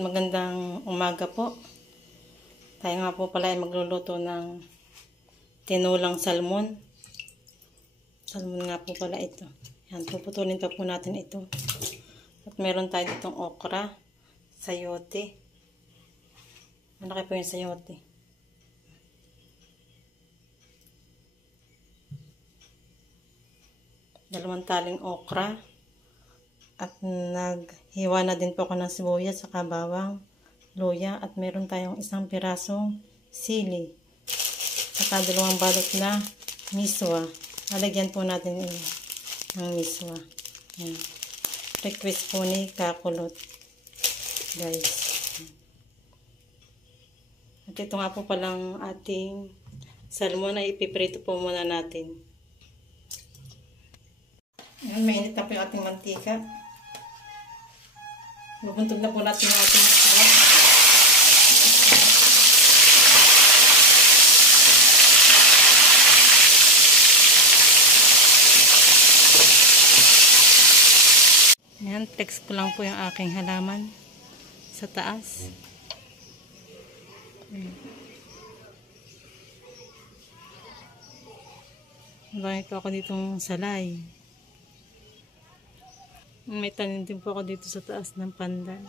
magandang umaga po. Tayo nga po pala ay magluluto ng tinulang salmon. Salmon nga po pala ito. Yan, puputulin pa po natin ito. At meron tayo ditong okra, sayote. Malaki po yung sayote. Dalawang taling okra. At naghiwa na din po ako ng sibuyas sa bawang, luya, at meron tayong isang pirasong sili. Saka dalawang balot na miswa. Lalagyan po natin ng miswa. Yan. Request po ni Kakulot, guys. At ito nga po palang ating salmon ay ipiprito po muna natin. Yan, mainit na po yung ating mantika. Bubuntog na po natin yung ating isda. Ayan, flex ko lang po yung aking halaman sa taas. Marami po ako ditong salay. May tanim din po ako dito sa taas ng pandan.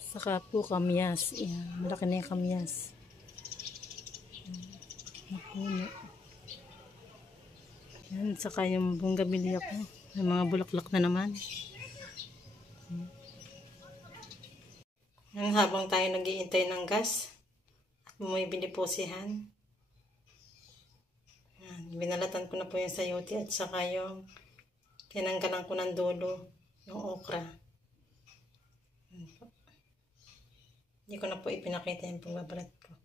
Saka po kamyas. Yan, malaki na yung kamyas. Napuno. Yan, saka yung bonggabilya ko. May mga bulaklak na naman. Yan, habang tayo nag-iintay ng gas at bumibili po si Han. Binalatan ko na po yung sayote at saka yung tinanggalan ko ng dulo yung okra. Hindi ko na po ipinakita yung pagbabalat ko.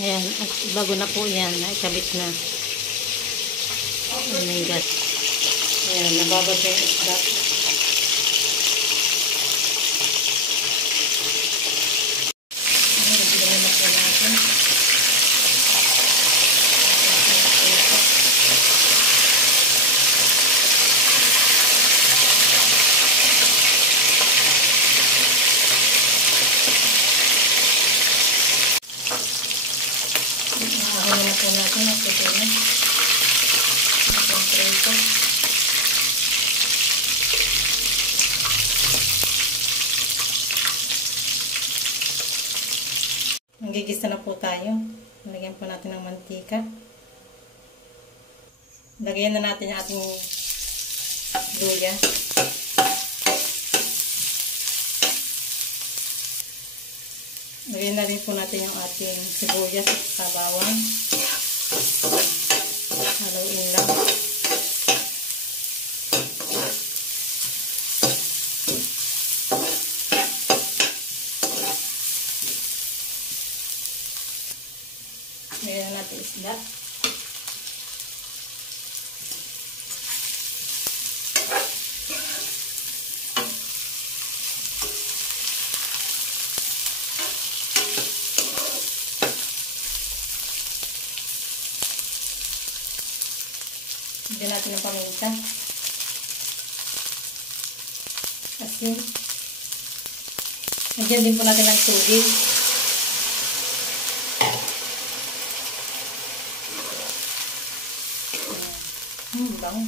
Ayan, at bago na po yan, naikabit na. Oh my God. Ayan, nababad yung isda. Hahanin na po natin at ito na. Itong prito. Nagigisa na po tayo. Lagyan po natin ng mantika. Lagyan na natin yung ating luya. Lagyan na rin po natin yung ating sibuyas at bawang. Haluin lang. Lagyan na natin isda. Lagyan natin ng paminta. Asin. Lagyan din po natin ng tubig. Bango.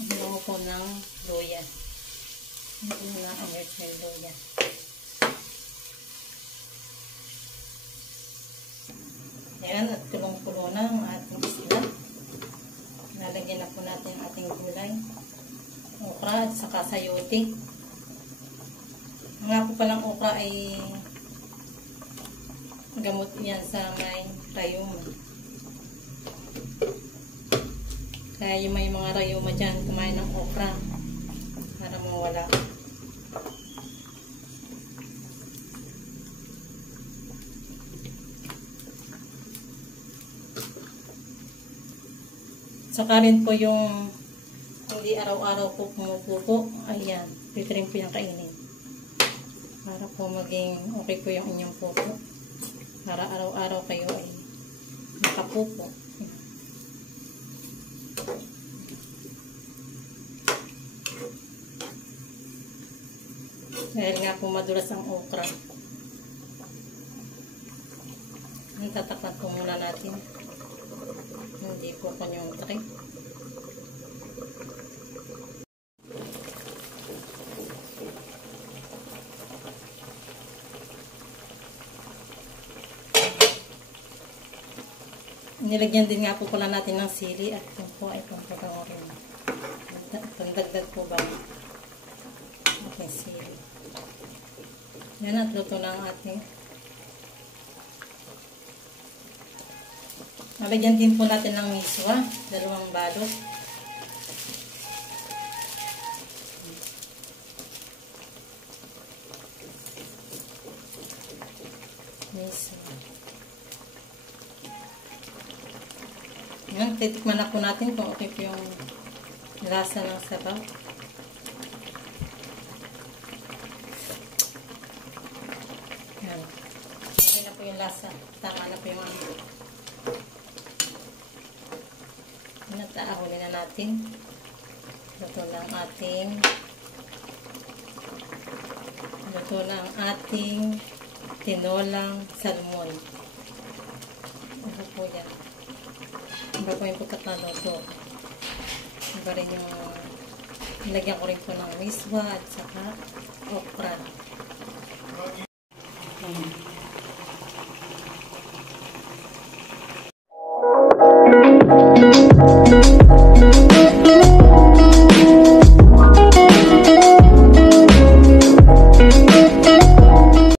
Ang bango po ng luya. Ito na ang virtual luya. Ayan, at kulong-kulo na ang ating isda. Nalagyan na po natin ang ating gulay. Okra at saka sayote. Nga po palang okra ay gamot yan sa may rayuma. Kaya yung may mga rayuma dyan, kumain ng okra para mawala. Saka rin po yung hindi araw-araw po pumupupo. Ayan, pwede rin po yung kainin. Para po maging okay po yung inyong pupo. Para araw-araw kayo ay nakapupo. Dahil nga po madulas ang okra. Ang tatakpan po muna natin. Hindi po kunyuntre. Nilagyan din nga po pala natin ng sili at ito po ay pampagawarin. Pandagdag po ba? Okay, sili. Yan at luto na ang ating. Nalagyan din po natin ng miswa, 2 balot. Miswa. Yan, titikman na po natin kung okay po yung lasa ng sabaw. Yan. Okay na po yung lasa. Tama na po yung nataahulin na natin. Luto na ang ating tinolang salmon. Ano po yan? Iba po yung pagkakaluto. Iba rin yung nilagyan ko rin po ng miswa at saka okra.